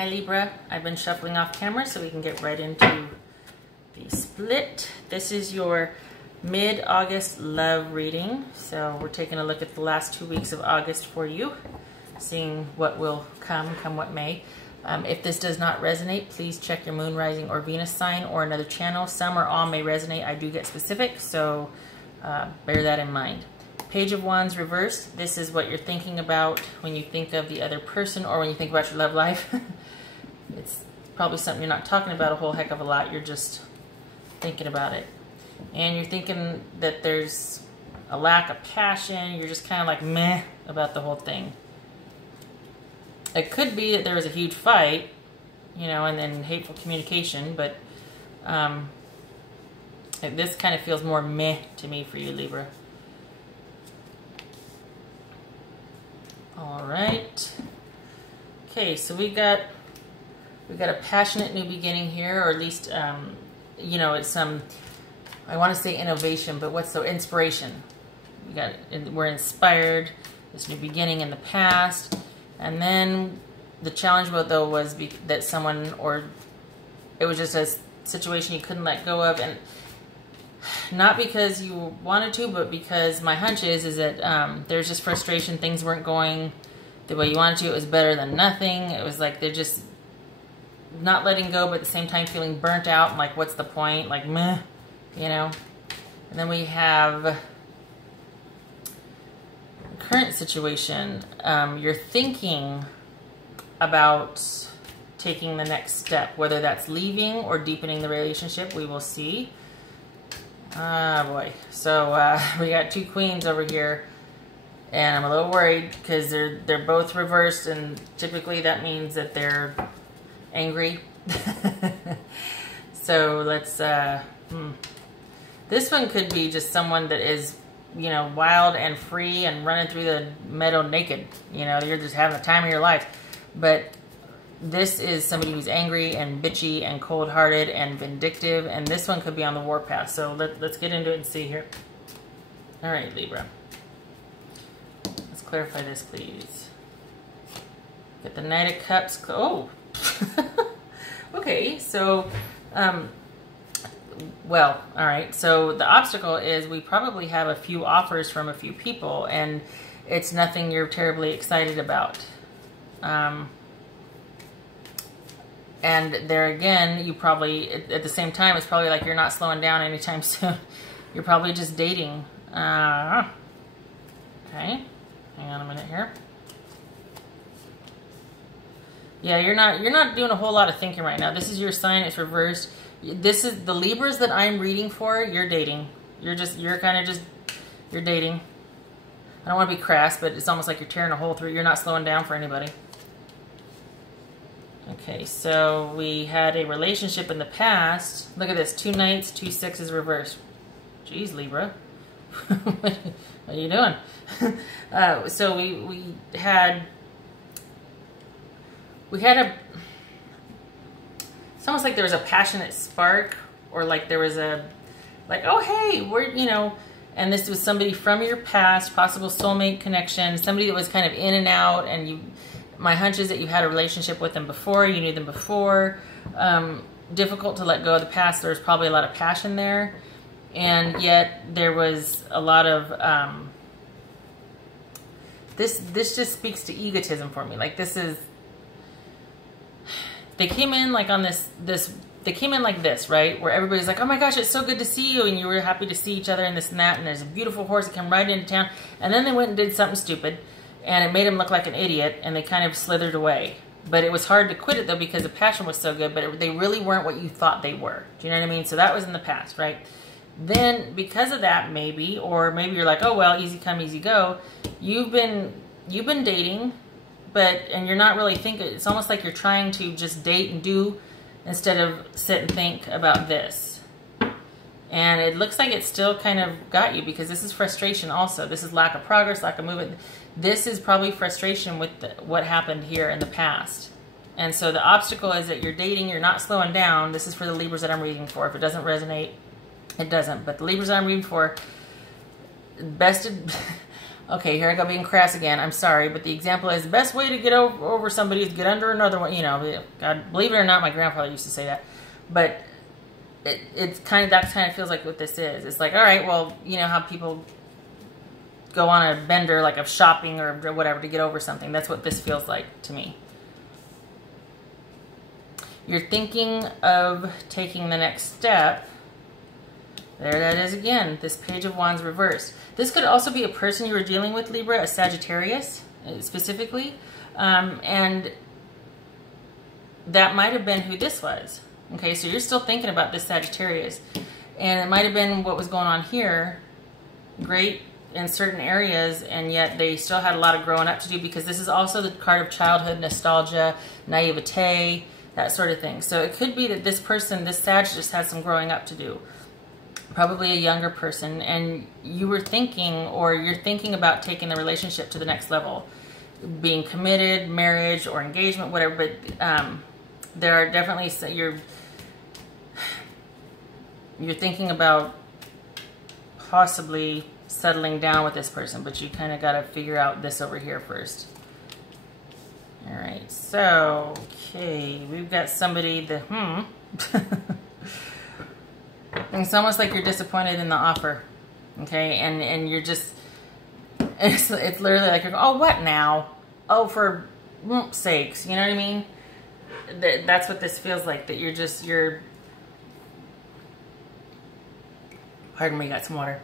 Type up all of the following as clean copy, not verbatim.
Hi Libra, I've been shuffling off camera so we can get right into the split. This is your mid-August love reading. So we're taking a look at the last 2 weeks of August for you, seeing what will come what may. If this does not resonate, please check your moon, rising, or Venus sign or another channel. Some or all may resonate. I do get specific, so bear that in mind. Page of Wands reversed. This is what you're thinking about when you think of the other person or when you think about your love life. It's probably something you're not talking about a whole heck of a lot. You're just thinking about it. And you're thinking that there's a lack of passion. You're just kind of like meh about the whole thing. It could be that there was a huge fight, you know, and then hateful communication, but this kind of feels more meh to me for you, Libra. All right. Okay, so we got a passionate new beginning here, or at least, you know, it's some, I want to say innovation, but what's the inspiration? We're inspired, this new beginning in the past, and then the challenge though was that someone, or it was just a situation you couldn't let go of, and not because you wanted to, but because my hunch is that there's just frustration. Things weren't going the way you wanted to. It was better than nothing. It was like they're just not letting go, but at the same time feeling burnt out. And like, what's the point? Like, meh, you know. And then we have the current situation. You're thinking about taking the next step, whether that's leaving or deepening the relationship. We will see. Ah, boy. So we got two queens over here, and I'm a little worried because they're both reversed, and typically that means that they're angry. So let's this one could be just someone that is, you know, wild and free and running through the meadow naked. You know, you're just having the time of your life. But this is somebody who's angry and bitchy and cold-hearted and vindictive, and this one could be on the warpath. So let's get into it and see here. All right, Libra. Let's clarify this, please. Get the Knight of Cups. Oh! Okay, so, well, all right. So the obstacle is we probably have a few offers from a few people, and it's nothing you're terribly excited about. And there again, you probably, at the same time, it's probably like you're not slowing down anytime soon. You're probably just dating. Okay. Hang on a minute here. Yeah, you're not doing a whole lot of thinking right now. This is your sign. It's reversed. This is the Libras that I'm reading for. You're dating. You're dating. I don't want to be crass, but it's almost like you're tearing a hole through. You're not slowing down for anybody. Okay, so we had a relationship in the past. Look at this, 2 knights, 2 sixes reversed. Jeez, Libra. What are you doing? So we had a, it's almost like there was a passionate spark, or like there was a, like, oh, hey, we're, you know, and this was somebody from your past, possible soulmate connection, somebody that was kind of in and out, and you, my hunch is that you had a relationship with them before, you knew them before. Difficult to let go of the past. There's probably a lot of passion there. And yet there was a lot of, this just speaks to egotism for me. Like this is, they came in like on they came in like this, right? Where everybody's like, oh my gosh, it's so good to see you. And you were happy to see each other and this and that. And there's a beautiful horse that came right into town. And then they went and did something stupid. And it made him look like an idiot, and they kind of slithered away. But it was hard to quit it, though, because the passion was so good, but they really weren't what you thought they were. Do you know what I mean? So that was in the past, right? Then, because of that, maybe, or maybe you're like, oh, well, easy come, easy go. You've been dating, and you're not really thinking. It's almost like you're trying to just date and do instead of sit and think about this. And it looks like it still kind of got you, because this is frustration also. This is lack of progress, lack of movement. This is probably frustration with what happened here in the past. And so the obstacle is that you're dating, you're not slowing down. This is for the Libras that I'm reading for. If it doesn't resonate, it doesn't. But the Libras that I'm reading for, Okay, here I go being crass again. I'm sorry, but the example is the best way to get over somebody is to get under another one. You know, God, believe it or not, my grandfather used to say that. But it's kind of, that kind of feels like what this is. It's like, all right, well, you know how people go on a bender like of shopping or whatever to get over something. That's what this feels like to me. You're thinking of taking the next step. There that is again, this Page of Wands reversed. This could also be a person you were dealing with, Libra, a Sagittarius specifically. And that might have been who this was. Okay, so you're still thinking about this Sagittarius. And it might have been what was going on here. Great in certain areas, and yet they still had a lot of growing up to do, because this is also the card of childhood, nostalgia, naivete, that sort of thing. So it could be that this person, this Sag, just has some growing up to do. Probably a younger person, and you were thinking, or you're thinking about taking the relationship to the next level, being committed, marriage or engagement, whatever. But there are definitely, you're thinking about possibly settling down with this person, but you kind of got to figure out this over here first. All right, so okay, we've got somebody that it's almost like you're disappointed in the offer, okay? And you're just, it's literally like, you're, oh, what now? Oh, for sakes, you know what I mean? That's what this feels like, that you're, pardon me, got some water.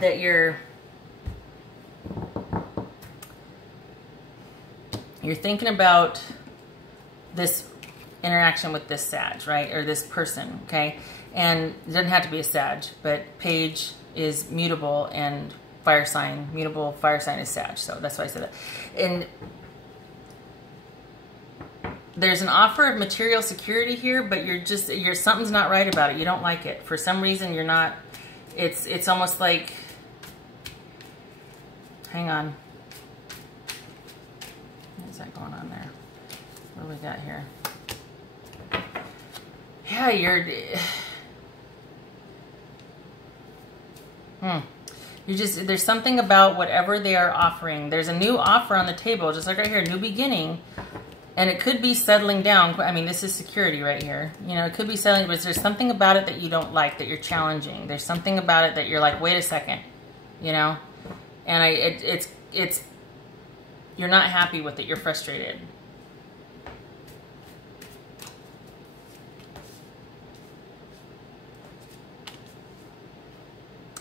That you're thinking about this interaction with this Sag, right? Or this person, okay? And it doesn't have to be a Sag, but Page is mutable and fire sign, mutable fire sign is Sag. So that's why I said that. And there's an offer of material security here, but something's not right about it. You don't like it. For some reason, you're not, it's almost like, hang on. What's that going on there? What do we got here? Yeah, there's something about whatever they are offering. There's a new offer on the table, just like right here, new beginning. And it could be settling down. I mean, this is security right here. You know, it could be settling, but there's something about it that you don't like, that you're challenging. There's something about it that you're like, wait a second, you know? And it's you're not happy with it. You're frustrated.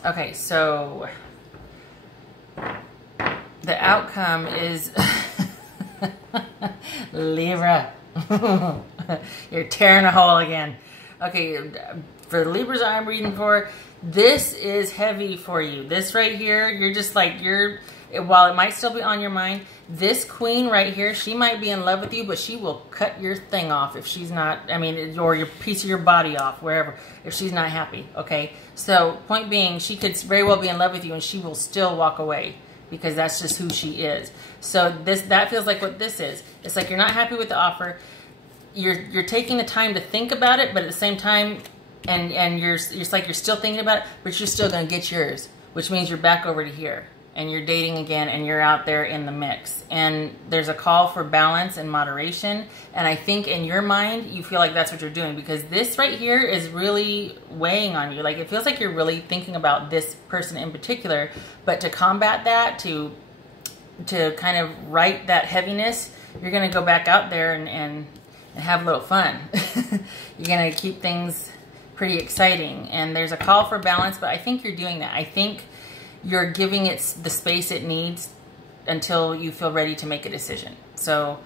Okay, so the outcome is Libra. You're tearing a hole again. Okay, for the Libras I'm reading for, this is heavy for you. This right here, you're just like, while it might still be on your mind, this queen right here, she might be in love with you, but she will cut your thing off if she's not, I mean, or your piece of your body off, wherever, if she's not happy, okay? So, point being, she could very well be in love with you and she will still walk away because that's just who she is. So, that feels like what this is. It's like you're not happy with the offer. You're taking the time to think about it, but at the same time, and it's like you're still thinking about it, but you're still going to get yours, which means you're back over to here. And you're dating again, and you're out there in the mix. And there's a call for balance and moderation. And I think in your mind, you feel like that's what you're doing, because this right here is really weighing on you. Like, it feels like you're really thinking about this person in particular. But to combat that, to kind of right that heaviness, you're going to go back out there and have a little fun. You're going to keep things pretty exciting. And there's a call for balance, but I think you're doing that. I think you're giving it the space it needs until you feel ready to make a decision. So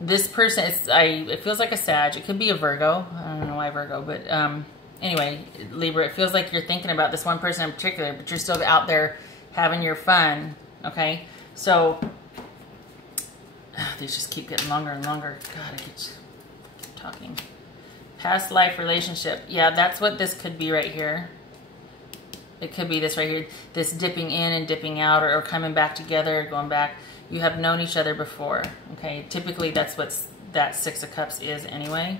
this person, it feels like a Sag. It could be a Virgo. I don't know why Virgo, but anyway, Libra, it feels like you're thinking about this one person in particular, but you're still out there having your fun, okay? So these just keep getting longer and longer. God, I keep talking. Past life relationship. Yeah, that's what this could be right here. It could be this right here, this dipping in and dipping out, or coming back together, going back. You have known each other before, okay? Typically, that's what that Six of Cups is anyway.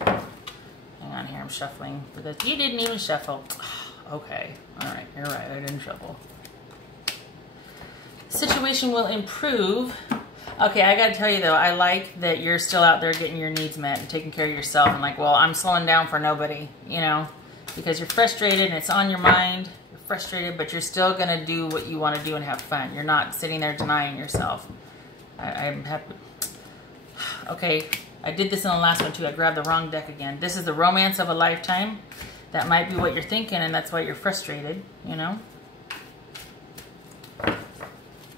Hang on here, I'm shuffling for this. You didn't even shuffle. Okay. All right. You're right. I got in trouble. Situation will improve. Okay, I gotta tell you though, I like that you're still out there getting your needs met and taking care of yourself, and like, well, I'm slowing down for nobody, you know, because you're frustrated and it's on your mind. You're frustrated, but you're still gonna do what you want to do and have fun. You're not sitting there denying yourself. I'm happy. Okay, I did this in the last one too. I grabbed the wrong deck again. This is the romance of a lifetime. That might be what you're thinking, and that's why you're frustrated, you know.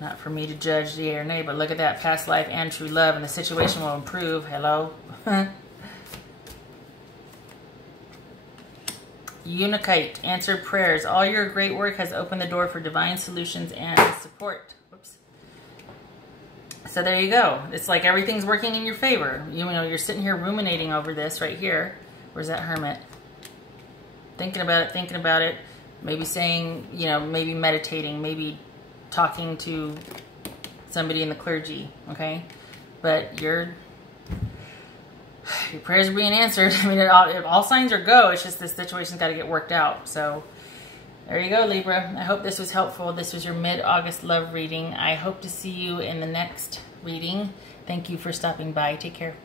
Not for me to judge the or nay, but look at that. Past life and true love, and the situation will improve. Hello. Unikite. Answered prayers. All your great work has opened the door for divine solutions and support. Whoops. So there you go. It's like everything's working in your favor. You know, you're sitting here ruminating over this right here. Where's that hermit? Thinking about it. Maybe saying, you know, maybe meditating, maybe talking to somebody in the clergy, okay? But your prayers are being answered. I mean, all signs are go. It's just this situation's got to get worked out. So there you go, Libra. I hope this was helpful. This was your mid-August love reading. I hope to see you in the next reading. Thank you for stopping by. Take care.